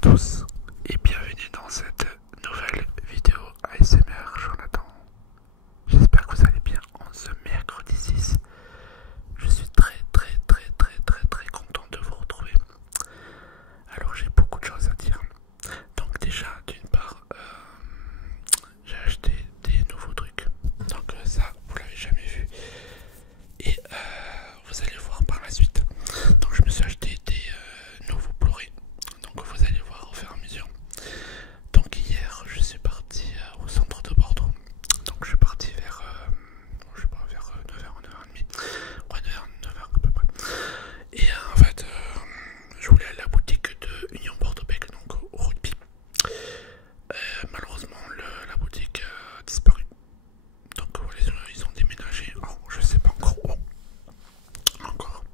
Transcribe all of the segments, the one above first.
tous et bienvenue dans cette nouvelle vidéo ASMR Jonathan. J'espère que vous allez bien en ce mercredi 6. Je suis très content de vous retrouver. Alors j'ai beaucoup de choses à dire. Donc déjà d'une part j'ai acheté des nouveaux trucs. Donc ça vous l'avez jamais vu. Et vous allez voir par la suite. Donc je me suis acheté des nouveaux Blu-ray. Donc vous allez voir au fur et à mesure. Donc hier je suis parti au centre de Bordeaux. Donc je suis parti vers je sais pas, vers 9h, 9h30. Ouais, 9h à peu près. Et en fait je voulais aller à la boutique de Union Bordeaux-Bègles, donc au rugby. Malheureusement la boutique a disparu. Donc ils ont déménagé. Oh, je sais pas encore où. Encore.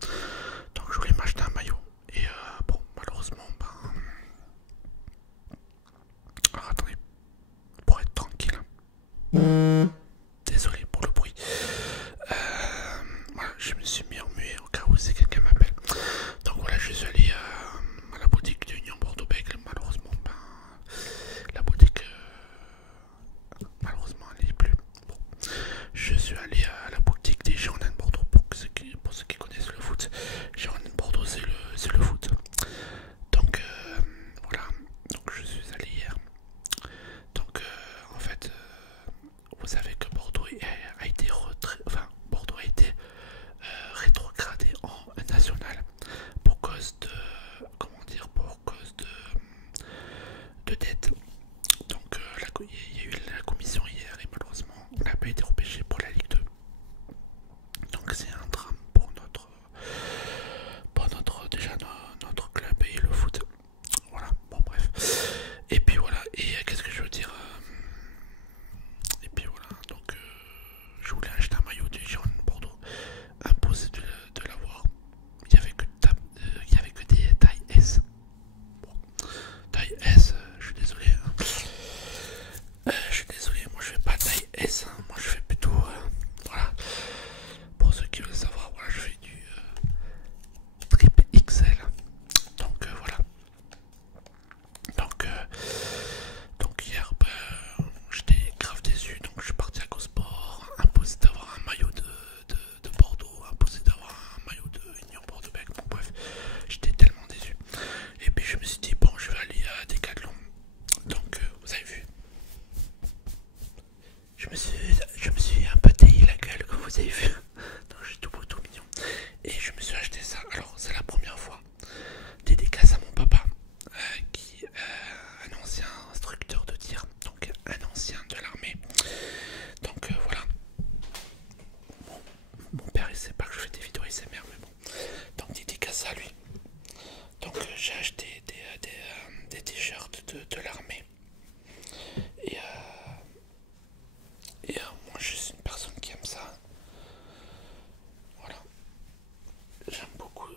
Donc je voulais m'acheter un maillot. Et bon, malheureusement, alors attendez, pour être tranquille. Désolé pour le bruit. Voilà, je me suis mis en muet au cas où c'est quelqu'un m'appelle. Donc voilà, je suis allé à la boutique d'Union Bordeaux-Bègles. Malheureusement, la boutique, malheureusement, elle n'est plus. Bon, je suis allé à la boutique des Girondins de Bordeaux pour ceux qui connaissent le foot. Girondins de Bordeaux, c'est le foot. Donc voilà, donc je suis allé hier. Donc en fait, vous savez que Bordeaux a été Bordeaux a été rétrogradé en national pour cause de, comment dire, pour cause de dette. Donc il y a eu la commission hier et malheureusement on n'a pas été repêché pour la Ligue 2. Donc c'est un drame pour déjà notre club et le foot. Voilà, bon bref. Et puis voilà, et qu'est-ce que je veux dire, et puis voilà, donc je voulais acheter un maillot du Girondins de Bordeaux, imposé de l'avoir. Il n'y avait que des tailles S. Bon, taille S, je suis désolé. Je suis désolé, moi je fais pas taille S, hein. Moi je fais plutôt, voilà, pour ceux qui veulent savoir, voilà, je fais du triple XL. Donc voilà. Donc hier, j'étais grave déçu, donc je suis parti à Gosport, imposé d'avoir un maillot de Bordeaux, imposé d'avoir un maillot de Union Bordeaux-Bègles. Bon bref, j'étais tellement déçu. Et puis je me suis dit bon, je vais aller à Decathlon. Donc vous avez vu, je me suis un peu taillé la gueule comme vous avez vu. Donc j'ai tout beau tout mignon. Et je me suis acheté ça. Alors c'est la première fois. Dédicace à mon papa, qui est un ancien instructeur de tir, donc un ancien de l'armée. Donc voilà. Bon, mon père il sait pas que je fais des vidéos ASMR, mais bon. Donc dédicace à lui. Donc j'ai acheté des t-shirts de l'armée. Et moi je suis une personne qui aime ça. Voilà. J'aime beaucoup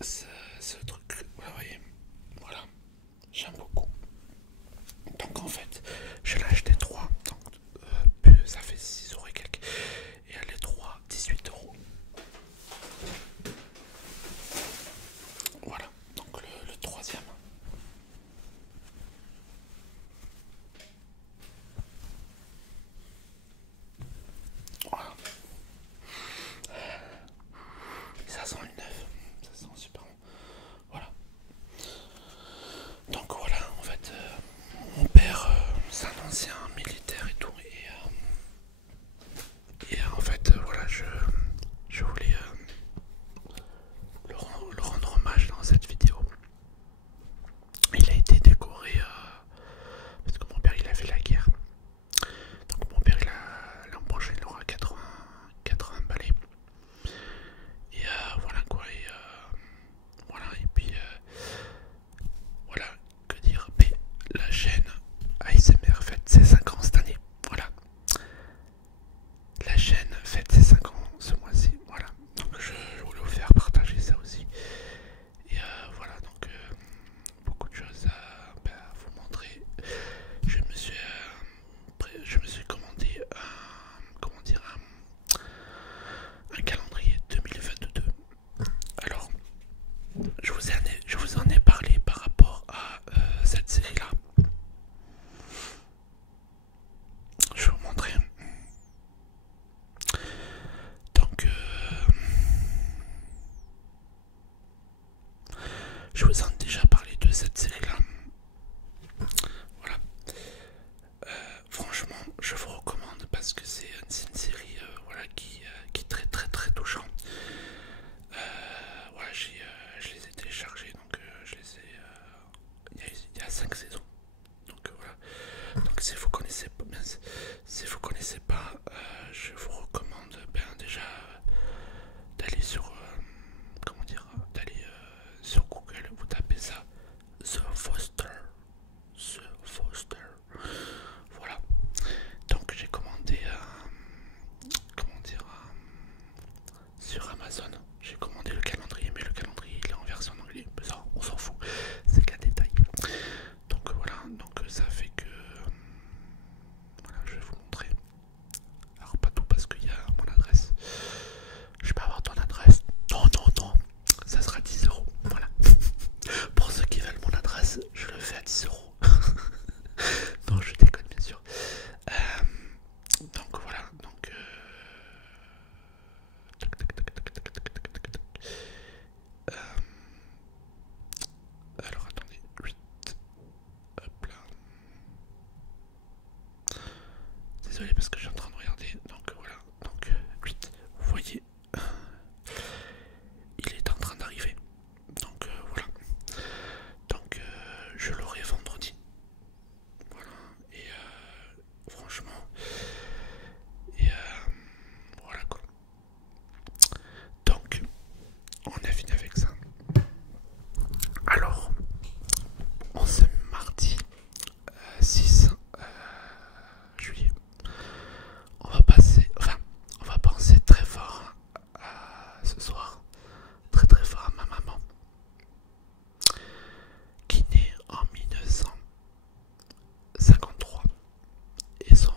ce truc. Vous voyez. Voilà. J'aime beaucoup. Donc en fait, je l'ai acheté 3. Donc ça fait 6€ et quelques. Et les 3, 18€. Voilà. Donc le troisième. Voilà. Ça sent le neuf. Ça sent super bon. Voilà. Donc voilà. Je vous en ai déjà parlé de cette série-là. Voilà. Franchement, je vous recommande parce que c'est une série voilà, qui est très très très touchante. Voilà, je les ai téléchargés, donc je les ai. Il y a 5 saisons. Donc voilà. Donc si vous connaissez pas, je vous recommande déjà d'aller sur comment dire, d'aller sur Google, vous tapez ça, The Foster. The Foster. Voilà. Donc j'ai commandé comment dire sur Amazon. J'ai commandé le calendrier, mais le calendrier il est en version anglais. Mais ça, on s'en fout. C'est qu'un détail. Donc voilà. Donc ça fait que voilà, je vais vous montrer. Alors pas tout parce qu'il y a mon adresse. Je peux avoir ton adresse. Non, non, non. Ça sera 10 €. Voilà. Pour ceux qui veulent mon adresse, je le fais à 10 €. Non, je déconne bien sûr. Donc voilà. Donc tac, tac, tac, tac, tac, tac, tac, tac, tac. Alors attendez. 8. Hop là. Désolé parce que je suis en train de regarder. Donc voilà. Donc 8. Vous voyez. Il est en train d'arriver. Donc voilà. Donc je l'aurai vendredi. Voilà. Et franchement. Et voilà quoi. Donc on a fini avec ça. Alors on se mardi 6 juillet. On va passer, enfin, on va penser très fort ce soir, très très fort à ma maman, qui naît en 1953 et son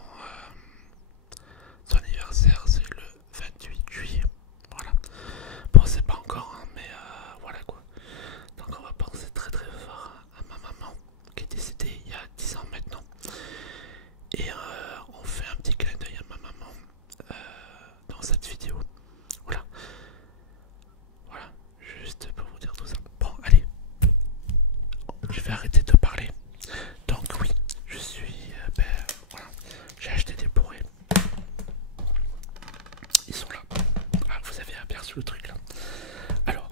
anniversaire c'est le 28 juillet. Voilà. Bon, c'est pas encore, hein, mais voilà quoi. Donc on va penser très très fort à ma maman qui est décédée il y a 10 ans maintenant. Et on fait un petit clin d'œil à ma maman dans cette vidéo. Voilà. Voilà, juste pour vous dire tout ça. Bon, allez. Je vais arrêter de parler. Donc oui, je suis... voilà. J'ai acheté des bourrées. Ils sont là. Ah, vous avez aperçu le truc là. Alors,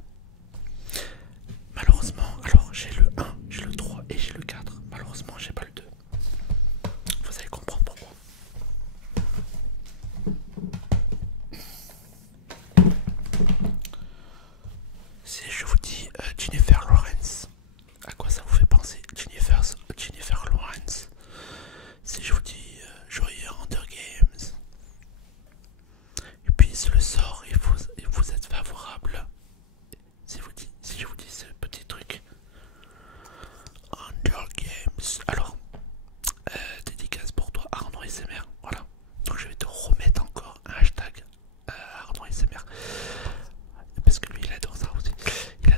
malheureusement, alors j'ai le 1, j'ai le 3 et j'ai le 4. Malheureusement, j'ai pas le 2. Vous allez comprendre pourquoi. Si je vous dis Jennifer Lawrence, à quoi ça vous fait penser? Jennifer Lawrence. Si je vous dis jouer Hunger Games, et puis le sort et vous êtes favorable. Si je vous dis ce petit truc, Hunger Games. Alors, dédicace pour toi, Arnaud SMR. Voilà. Donc je vais te remettre encore un hashtag Arnaud SMR. Parce que lui il adore ça aussi. Il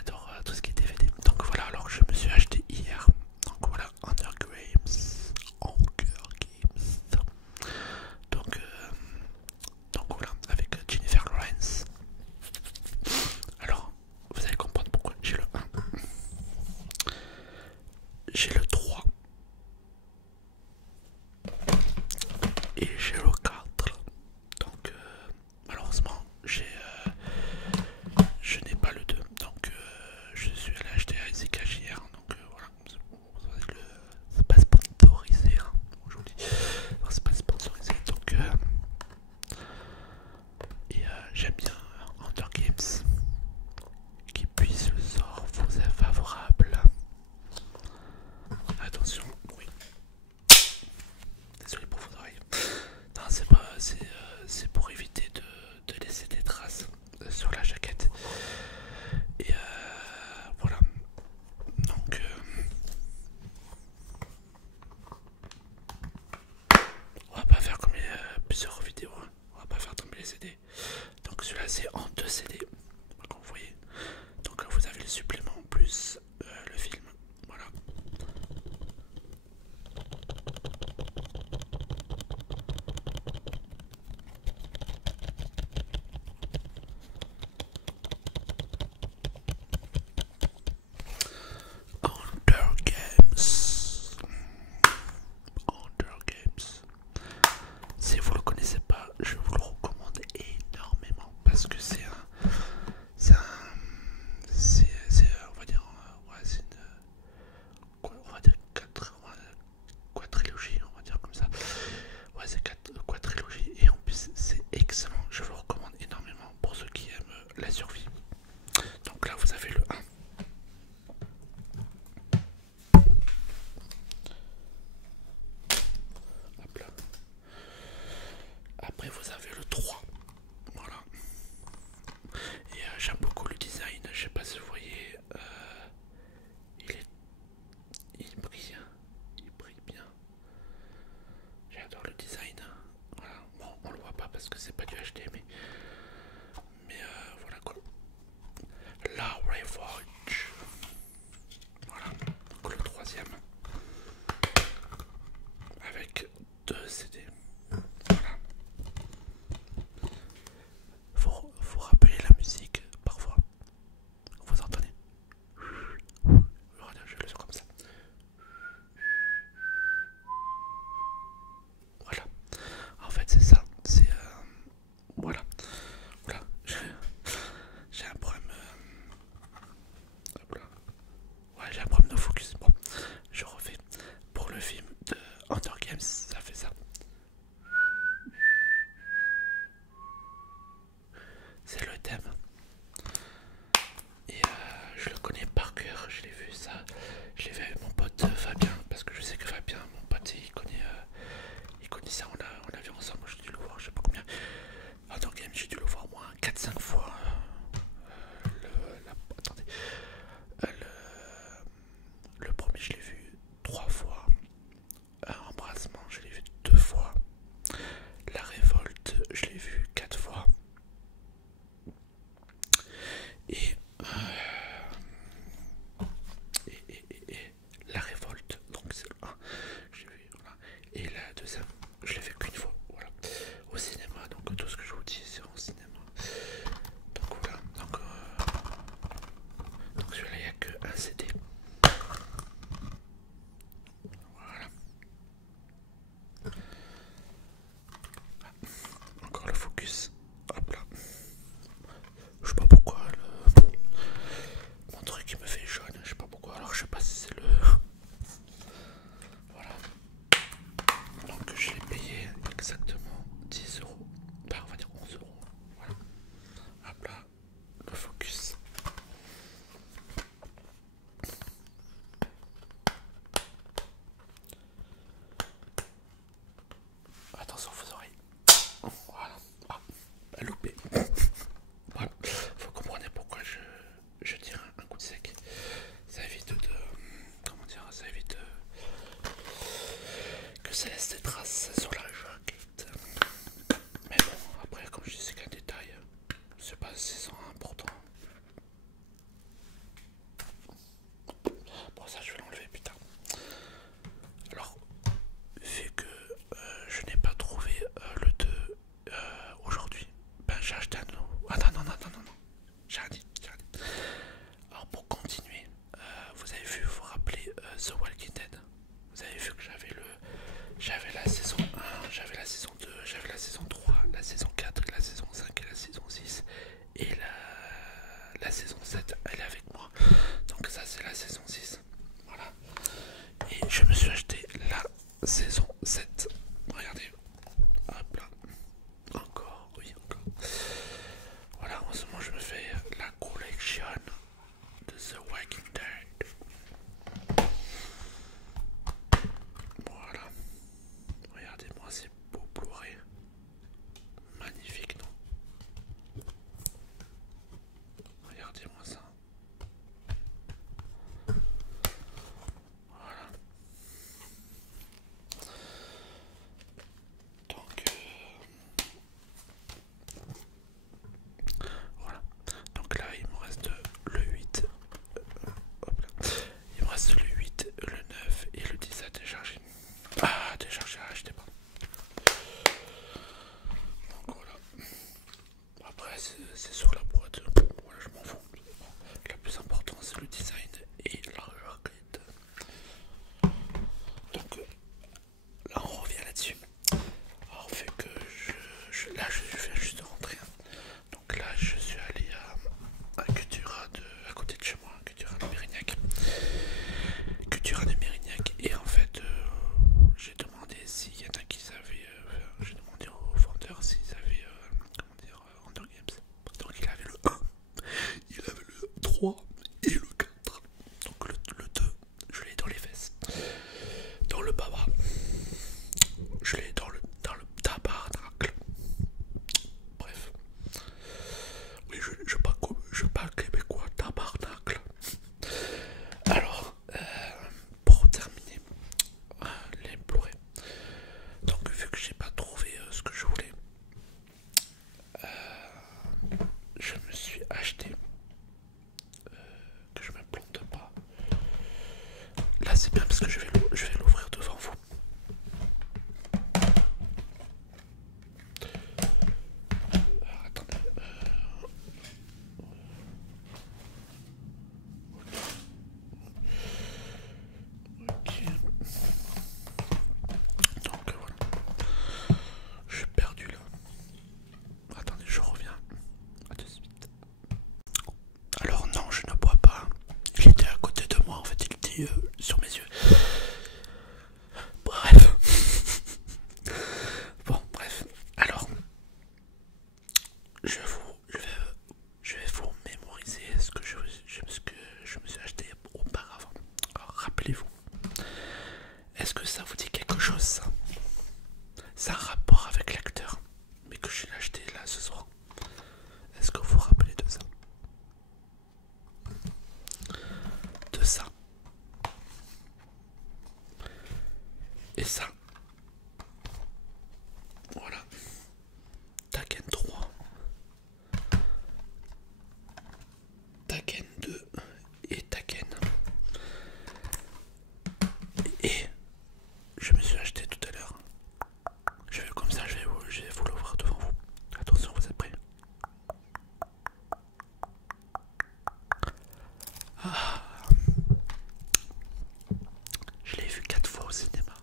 The Walking Dead. Voilà. Regardez-moi ces beaux Blu-ray. Magnifique, non? Regardez-moi ça. Voilà. Donc, voilà. Donc là, il me reste le 8. Hop là. Il me reste le 8, le 9 et le 10 à télécharger. Ah, télécharger, achetez pas. Donc voilà. Après, c'est sur la boîte. Voilà, je m'en fous. Le plus important, c'est le design et la requête. Donc là, on revient là-dessus. Alors, fait que là, je viens juste de rentrer. Donc là, je suis allé à Cultura à côté de chez moi, Cultura de Mérignac. Cultura de Mérignac. Et en fait, j'ai demandé s'il y en a qui savaient. J'ai demandé aux vendeurs s'ils avaient, comment dire, Hunger Games. Donc il avait le 1, il avait le 3 et le 4. Donc le 2, je l'ai dans les fesses. Dans le baba. Je l'ai dans le tabarnak. Bref. Oui, je parle québécois, tabarnak. Alors, pour terminer les Blu-ray. Donc, vu que j'ai pas trouvé ce que je voulais, je me suis acheté, que je me plante pas. Là, c'est bien parce que je vais l'ouvrir devant vous. Alors, attendez. Ok. Donc voilà. Je suis perdu là. Attendez, je reviens. À de suite. Alors non, je ne bois pas. Il était à côté de moi, en fait, il était sur mes yeux. Bref. Bon, bref. Alors, je vais vous mémoriser ce que je me suis acheté auparavant. Alors, rappelez-vous. Est-ce que ça vous dit quelque chose, ça? C'est un rapport avec l'acteur, mais que je l'ai acheté là ce soir. Est-ce que vous vous rappelez de ça? De ça. Et ça. Voilà. Taken 3. Taken 2 et Taken. Et je me suis acheté tout à l'heure. Je vais comme ça, je vais vous l'ouvrir devant vous. Attention, vous êtes prêts? Ah. Je l'ai vu 4 fois au cinéma.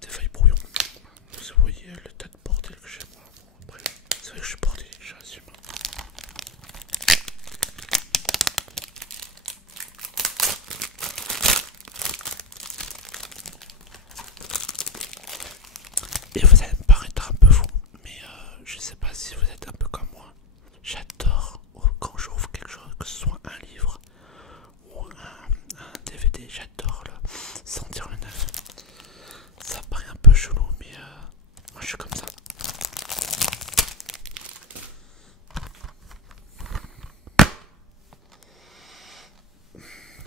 des feuilles brouillon. Vous voyez le tas de bordel que j'ai moi. Bon, après, c'est vrai que je suis bordélique, j'assume. Et vous allez me paraître un peu fou, mais je sais pas si vous êtes un peu comme moi. J'adore quand j'ouvre quelque chose, que ce soit un livre ou un DVD, j'adore le sentir le neuf. Ça paraît un peu chelou, mais moi je suis comme ça.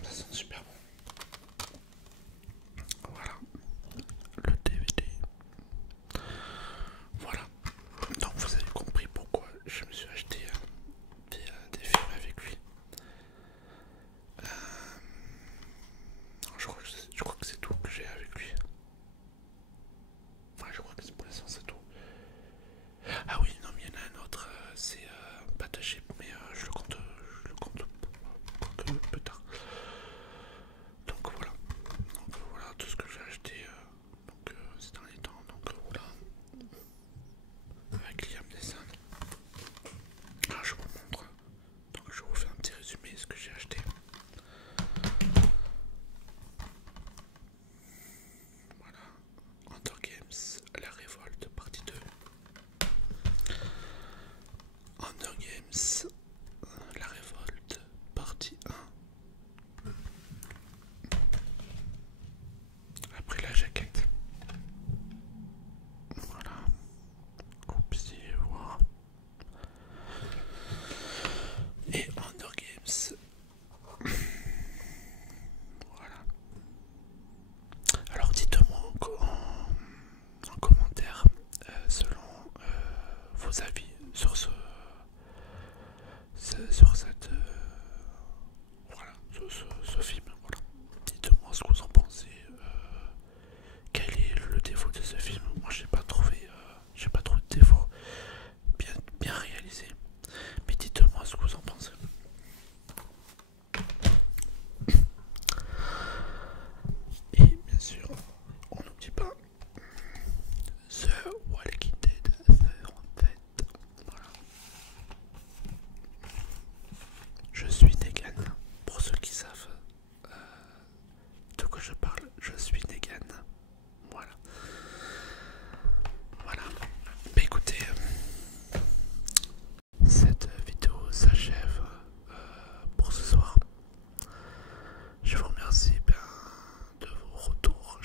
Ça sent super bon. Voilà, le DVD. Voilà. Donc vous avez compris pourquoi je me suis acheté des films avec lui. Non, je crois que c'est tout que j'ai avec lui. Enfin, je crois que c'est pour l'instant c'est tout. Ah oui, non, mais il y en a un autre, c'est Battleship, mais je le compte plus tard. Donc voilà tout ce que j'ai acheté ces derniers temps. Donc voilà, avec Liam Neeson. Ah, je vous montre. Donc je vous fais un petit résumé de ce que j'ai acheté. Voilà, Hunger Games, la révolte, partie 2. Hunger Games, la révolte, partie 1. Après la jaquette. Voilà, vous puissiez voir. Et Hunger Games. Voilà. Alors dites-moi en commentaire selon vos avis sur sur cette voilà, ce film. Voilà. Dites-moi ce que vous en pensez. Quel est le défaut de ce film? Moi j'ai pas trouvé de défaut bien réalisé. Mais dites-moi ce que vous en pensez. Et bien sûr, on n'oublie pas The Walking Dead en fait. Voilà. Je suis Negan. Pour ceux qui savent de quoi je parle, je suis Negan. Voilà. Voilà. Bah écoutez, cette vidéo s'achève pour ce soir. Je vous remercie de vos retours